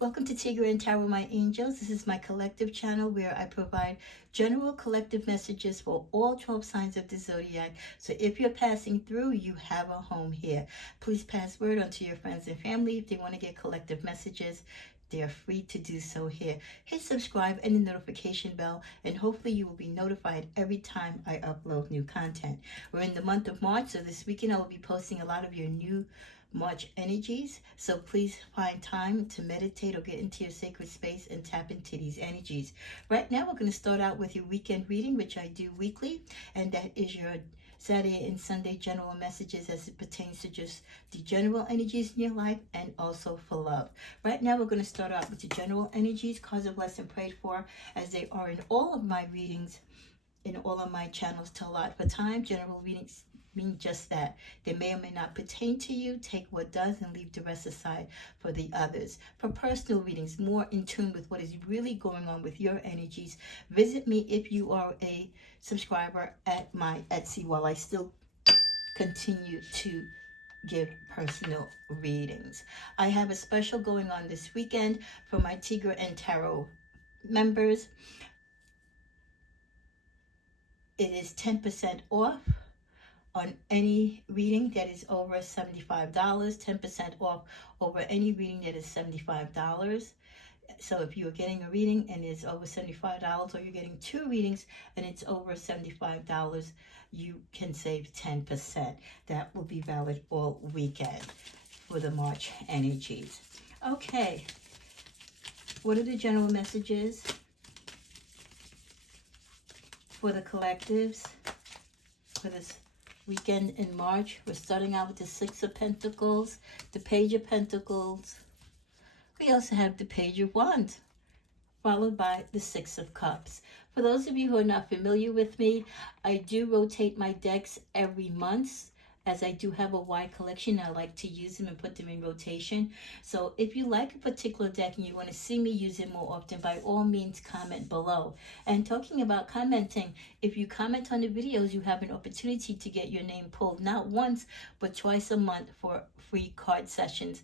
Welcome to Tigger and Tarot, my angels. This is my collective channel where I provide general collective messages for all 12 signs of the Zodiac. So if you're passing through, you have a home here. Please pass word on to your friends and family if they want to get collective messages. They're free to do so here. Hit subscribe and the notification bell, and hopefully you will be notified every time I upload new content. We're in the month of March, so this weekend I will be posting a lot of your new March energies. So please find time to meditate or get into your sacred space and tap into these energies. Right now, we're going to start out with your weekend reading, which I do weekly, and that is your Saturday and Sunday general messages as it pertains to just the general energies in your life and also for love. Right now, we're going to start out with the general energies, cause of blessed and prayed for, as they are in all of my readings in all of my channels to allot for time. General readings mean just that. They may or may not pertain to you. Take what does and leave the rest aside for the others. For personal readings, more in tune with what is really going on with your energies, visit me if you are a subscriber at my Etsy while I still continue to give personal readings. I have a special going on this weekend for my Tigger and Tarot members. It is 10% off on any reading that is over $75, 10% off over any reading that is $75. So if you're getting a reading and it's over $75, or you're getting two readings and it's over $75, you can save 10%. That will be valid all weekend for the March energies. Okay, what are the general messages for the collectives for this weekend in March? We're starting out with the Six of Pentacles, the Page of Pentacles. We also have the Page of Wands, followed by the Six of Cups. For those of you who are not familiar with me, I do rotate my decks every month, as I do have a wide collection. I like to use them and put them in rotation. So if you like a particular deck and you want to see me use it more often, by all means comment below. And talking about commenting, if you comment on the videos, you have an opportunity to get your name pulled not once but twice a month for free card sessions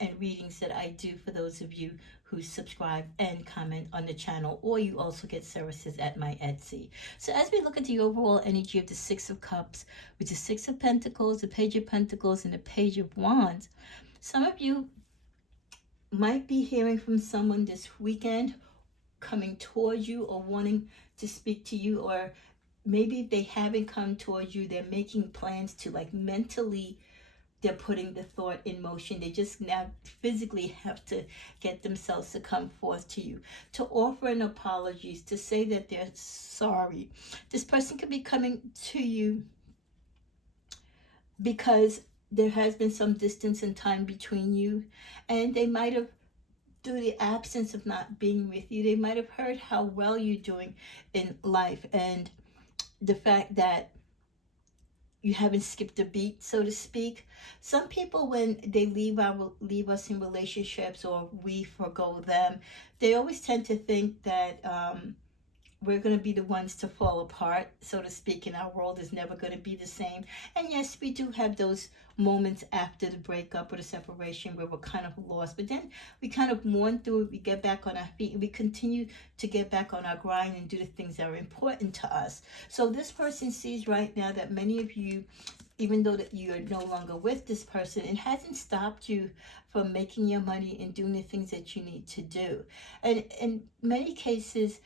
and readings that I do for those of you who subscribe and comment on the channel, or you also get services at my Etsy. So as we look at the overall energy of the Six of Cups, with the Six of Pentacles, the Page of Pentacles, and the Page of Wands, some of you might be hearing from someone this weekend coming towards you or wanting to speak to you, or maybe if they haven't come towards you, they're making plans to, like, mentally they're putting the thought in motion. They just now physically have to get themselves to come forth to you, to offer an apologies, to say that they're sorry. This person could be coming to you because there has been some distance and time between you, and they might have, through the absence of not being with you, they might have heard how well you're doing in life, and the fact that you haven't skipped a beat, so to speak. Some people, when they leave us in relationships, or we forgo them, they always tend to think that we're going to be the ones to fall apart, so to speak, and our world is never going to be the same. And yes, we do have those moments after the breakup or the separation where we're kind of lost, but then we kind of mourn through it, we get back on our feet, and we continue to get back on our grind and do the things that are important to us. So this person sees right now that many of you, even though that you're no longer with this person, it hasn't stopped you from making your money and doing the things that you need to do. And in many cases,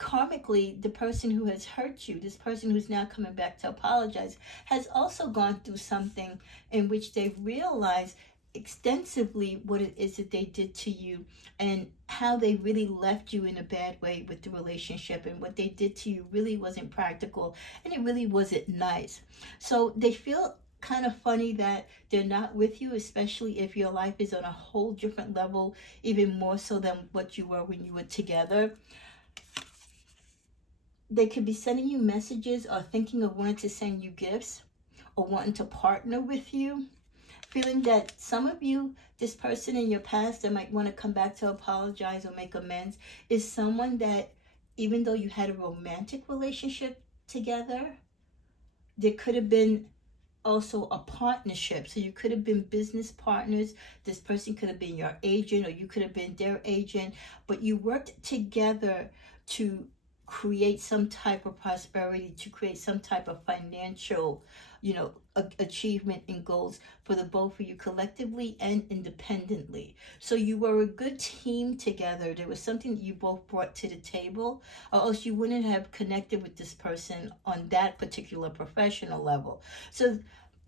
karmically, the person who has hurt you, this person who's now coming back to apologize, has also gone through something in which they've realized extensively what it is that they did to you, and how they really left you in a bad way with the relationship, and what they did to you really wasn't practical, and it really wasn't nice. So they feel kind of funny that they're not with you, especially if your life is on a whole different level, even more so than what you were when you were together. They could be sending you messages or thinking of wanting to send you gifts or wanting to partner with you, feeling that some of you, this person in your past that might want to come back to apologize or make amends, is someone that, even though you had a romantic relationship together, there could have been also a partnership. So you could have been business partners. This person could have been your agent, or you could have been their agent, but you worked together to create some type of prosperity, to create some type of financial, achievement and goals for the both of you, collectively and independently. So you were a good team together. There was something that you both brought to the table, or else you wouldn't have connected with this person on that particular professional level. So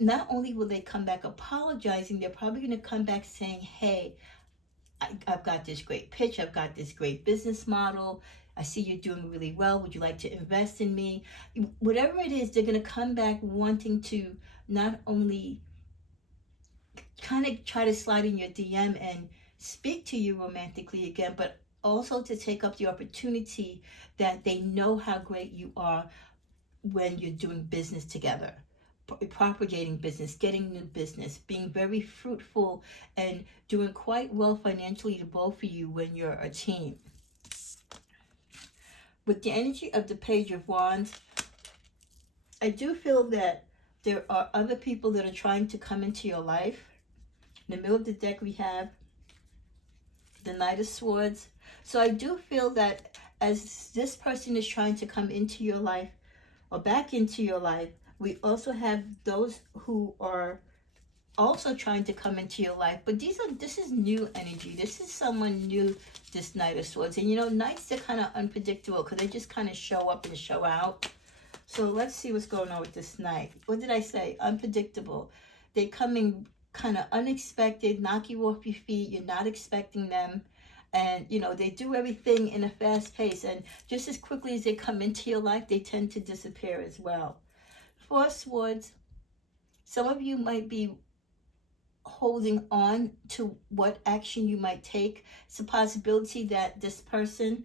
not only will they come back apologizing, they're probably going to come back saying, hey, I've got this great pitch, I've got this great business model, I see you're doing really well, would you like to invest in me? Whatever it is, they're going to come back wanting to not only kind of try to slide in your DM and speak to you romantically again, but also to take up the opportunity that they know how great you are when you're doing business together, propagating business, getting new business, being very fruitful, and doing quite well financially to both of you when you're a team. With the energy of the Page of Wands, I do feel that there are other people that are trying to come into your life. In the middle of the deck, we have the Knight of Swords. So I do feel that as this person is trying to come into your life or back into your life, we also have those who are also trying to come into your life. But this is new energy. This is someone new, this Knight of Swords. And knights are kind of unpredictable because they just kind of show up and show out. So let's see what's going on with this Knight. What did I say? Unpredictable. They come in kind of unexpected, knock you off your feet. You're not expecting them. And, they do everything in a fast pace. And just as quickly as they come into your life, they tend to disappear as well. Four Swords. Some of you might be holding on to what action you might take. It's a possibility that this person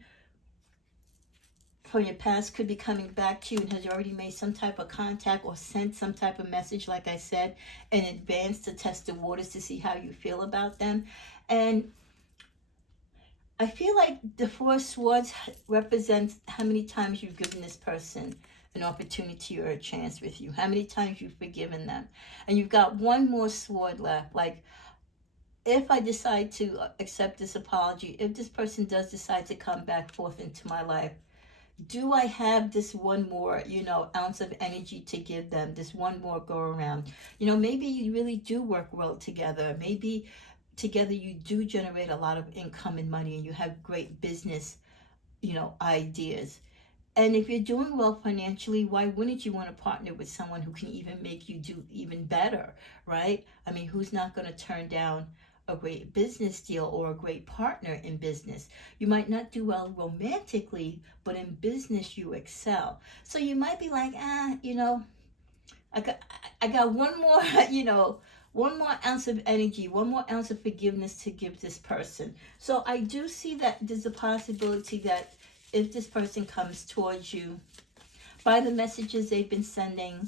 from your past could be coming back to you and has already made some type of contact or sent some type of message, like I said, in advance to test the waters to see how you feel about them. And I feel like the Four Swords represents how many times you've given this person an opportunity or a chance with you, how many times you've forgiven them. And you've got one more sword left. Like, if I decide to accept this apology, if this person does decide to come back forth into my life, do I have this one more, ounce of energy to give them, this one more go around? Maybe you really do work well together. Maybe together you do generate a lot of income and money, and you have great business, ideas. And if you're doing well financially, why wouldn't you want to partner with someone who can even make you do even better, right? I mean, who's not going to turn down a great business deal or a great partner in business? You might not do well romantically, but in business you excel. So you might be like, I got one more, one more ounce of energy, one more ounce of forgiveness to give this person. So I do see that there's a possibility that if this person comes towards you by the messages they've been sending,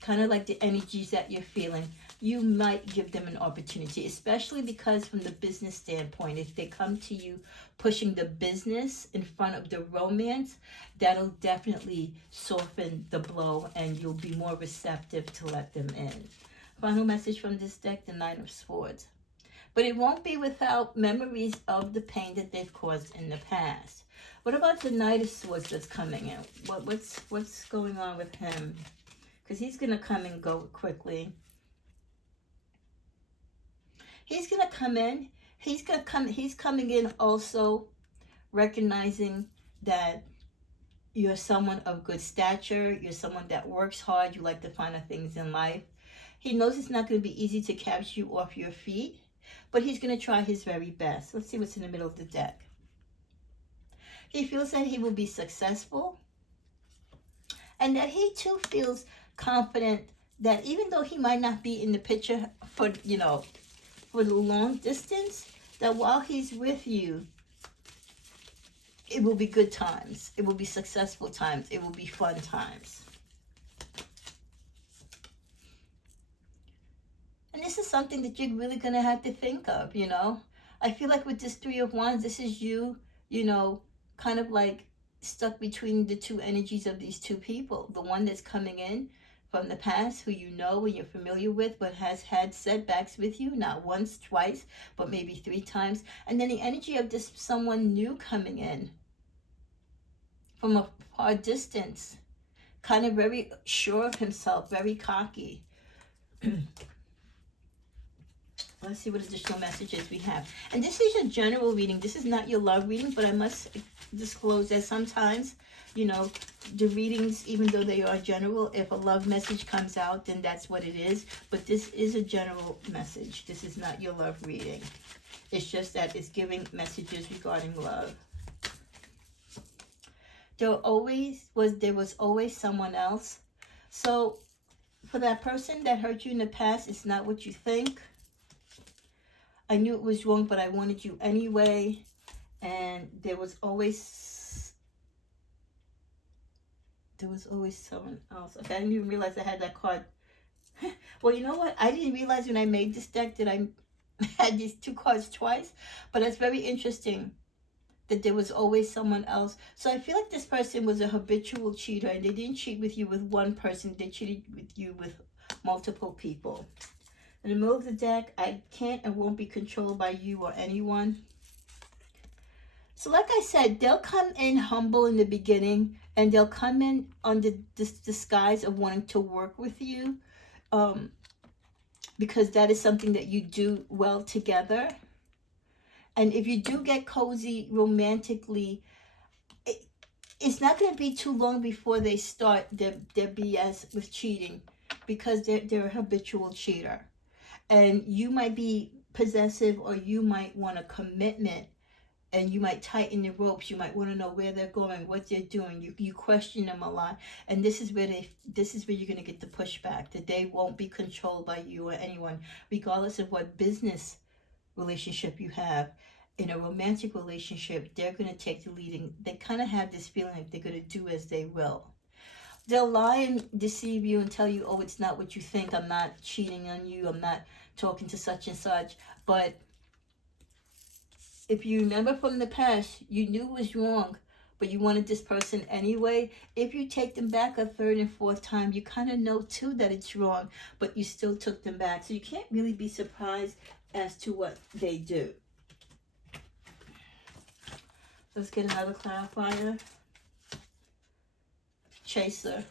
kind of like the energies that you're feeling, you might give them an opportunity, especially because from the business standpoint, if they come to you pushing the business in front of the romance, that'll definitely soften the blow and you'll be more receptive to let them in. Final message from this deck, the Nine of Swords. But it won't be without memories of the pain that they've caused in the past. What about the Knight of Swords that's coming in? What's going on with him? Because he's going to come and go quickly. He's going to come in. He's coming in also recognizing that you're someone of good stature. You're someone that works hard. You like the finer things in life. He knows it's not going to be easy to catch you off your feet, but he's going to try his very best. Let's see what's in the middle of the deck. He feels that he will be successful, and that he too feels confident that even though he might not be in the picture for the long distance, that while he's with you, it will be good times. It will be successful times. It will be fun times. And this is something that you're really going to have to think of, I feel like with this Three of Wands, this is you, kind of like stuck between the two energies of these two people. The one that's coming in, from the past who you know and you're familiar with, but has had setbacks with you, not once, twice, but maybe 3 times. And then the energy of this someone new coming in from a far distance, kind of very sure of himself, very cocky. Let's see what additional messages we have. And this is a general reading. This is not your love reading, but I must disclose that sometimes, the readings, even though they are general, if a love message comes out, then that's what it is. But this is a general message. This is not your love reading. It's just that it's giving messages regarding love. There was always someone else. So for that person that hurt you in the past, it's not what you think. I knew it was wrong, but I wanted you anyway. And there was always someone else. Okay, I didn't even realize I had that card. Well, you know what? I didn't realize when I made this deck that I had these 2 cards twice. But it's very interesting that there was always someone else. So I feel like this person was a habitual cheater, and they didn't cheat with you with one person. They cheated with you with multiple people. In the middle of the deck, I can't and won't be controlled by you or anyone. So like I said, they'll come in humble in the beginning, and they'll come in under this disguise of wanting to work with you, because that is something that you do well together. And if you do get cozy romantically, it's not going to be too long before they start their BS with cheating, because they're a habitual cheater. And you might be possessive, or you might want a commitment, and you might tighten the ropes. You might want to know where they're going, what they're doing. You question them a lot, and this is where you're going to get the pushback, that they won't be controlled by you or anyone, regardless of what business relationship you have. In a romantic relationship, they're going to take the lead, and they kind of have this feeling like they're going to do as they will. They'll lie and deceive you and tell you, oh, it's not what you think. I'm not cheating on you. I'm not talking to such and such. But if you remember from the past, you knew it was wrong, but you wanted this person anyway. If you take them back a 3rd and 4th time, you kind of know too that it's wrong, but you still took them back. So you can't really be surprised as to what they do. Let's get another clarifier. Chaser.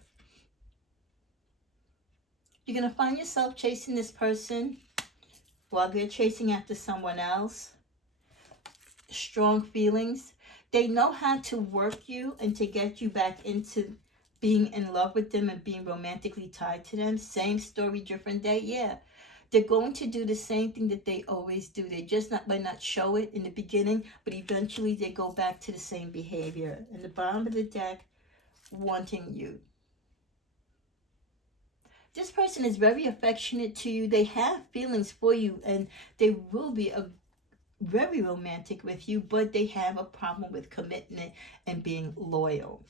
You're going to find yourself chasing this person while they're chasing after someone else. Strong feelings. They know how to work you and to get you back into being in love with them and being romantically tied to them. Same story, different day. Yeah. They're going to do the same thing that they always do. They just might not show it in the beginning, but eventually they go back to the same behavior. And the bottom of the deck, wanting you. This person is very affectionate to you. They have feelings for you, and they will be very romantic with you, but they have a problem with commitment and being loyal.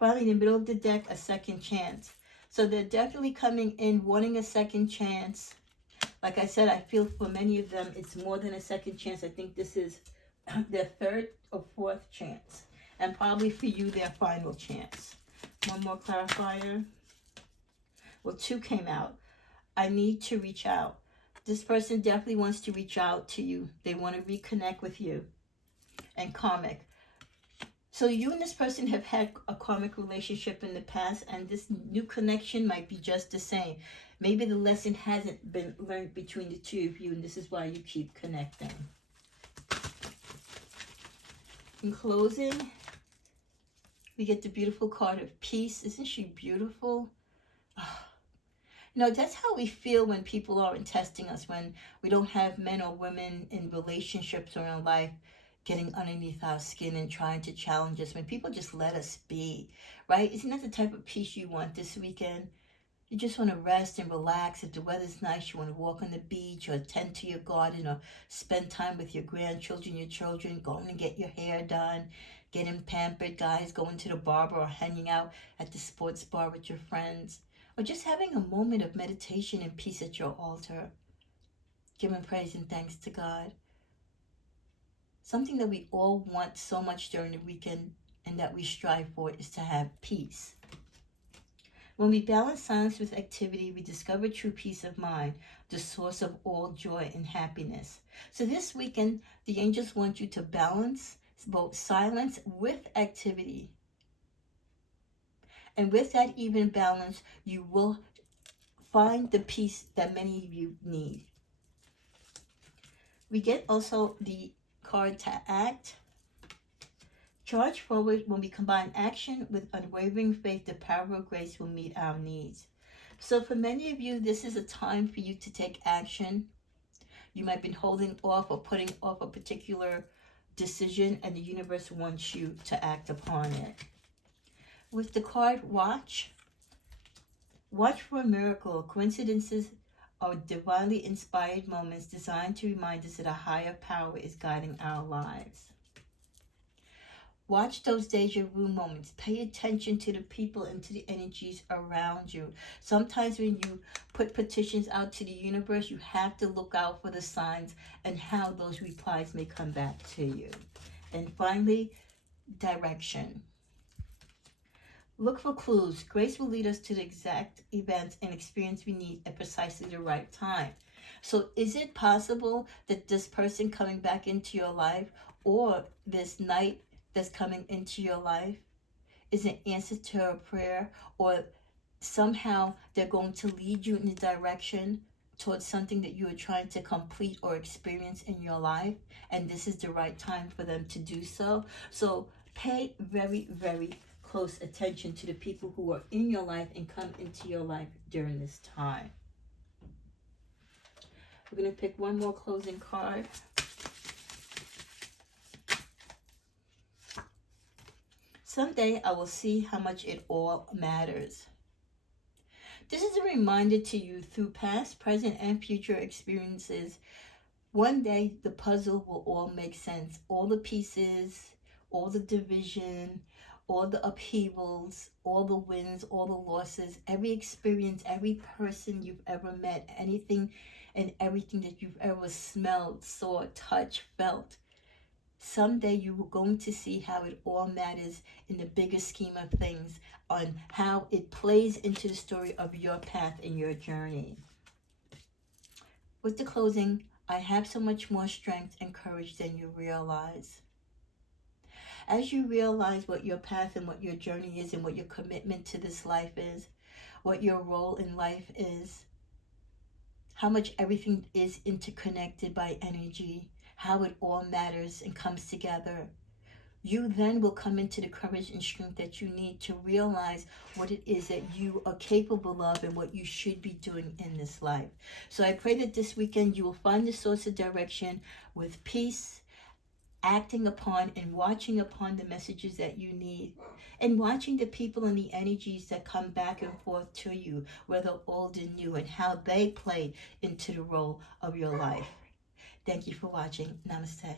Finally, in the middle of the deck, a second chance. So they're definitely coming in wanting a second chance. Like I said, I feel for many of them, it's more than a second chance. I think this is their 3rd or 4th chance. And probably for you, their final chance. One more clarifier. Well, 2 came out. I need to reach out. This person definitely wants to reach out to you. They want to reconnect with you. And karmic. So you and this person have had a karmic relationship in the past, and this new connection might be just the same. Maybe the lesson hasn't been learned between the 2 of you, and this is why you keep connecting. In closing, we get the beautiful card of peace. Isn't she beautiful? That's how we feel when people aren't testing us, when we don't have men or women in relationships or in life getting underneath our skin and trying to challenge us, when people just let us be, right? Isn't that the type of peace you want this weekend? You just want to rest and relax. If the weather's nice, you want to walk on the beach or tend to your garden or spend time with your grandchildren, your children, going and get your hair done, getting pampered, guys, going to the barber or hanging out at the sports bar with your friends, or just having a moment of meditation and peace at your altar, giving praise and thanks to God. Something that we all want so much during the weekend and that we strive for is to have peace. When we balance silence with activity, we discover true peace of mind, the source of all joy and happiness. So this weekend, the angels want you to balance both silence with activity. And with that even balance, you will find the peace that many of you need. We get also the card to act. Charge forward. When we combine action with unwavering faith, the power of grace will meet our needs. So for many of you, this is a time for you to take action. You might have been holding off or putting off a particular decision, and the universe wants you to act upon it. With the card watch for a miracle. Coincidences are divinely inspired moments designed to remind us that a higher power is guiding our lives. Watch those deja vu moments. Pay attention to the people and to the energies around you. Sometimes when you put petitions out to the universe, you have to look out for the signs and how those replies may come back to you. And finally, direction. Look for clues. Grace will lead us to the exact events and experience we need at precisely the right time. So is it possible that this person coming back into your life, or this night that's coming into your life, is an answer to a prayer, or somehow they're going to lead you in the direction towards something that you are trying to complete or experience in your life, and this is the right time for them to do so? So pay very, very close attention to the people who are in your life and come into your life during this time. We're going to pick one more closing card. Someday I will see how much it all matters. This is a reminder to you through past, present, and future experiences. One day the puzzle will all make sense. All the pieces, all the division, all the upheavals, all the wins, all the losses, every experience, every person you've ever met, anything and everything that you've ever smelled, saw, touched, felt. Someday you are going to see how it all matters in the bigger scheme of things, on how it plays into the story of your path and your journey. With the closing, I have so much more strength and courage than you realize. As you realize what your path and what your journey is, and what your commitment to this life is, what your role in life is, how much everything is interconnected by energy, how it all matters and comes together, you then will come into the courage and strength that you need to realize what it is that you are capable of and what you should be doing in this life. So I pray that this weekend you will find the source of direction with peace, acting upon and watching upon the messages that you need, and watching the people and the energies that come back and forth to you, whether old and new, and how they play into the role of your life. Thank you for watching. Namaste.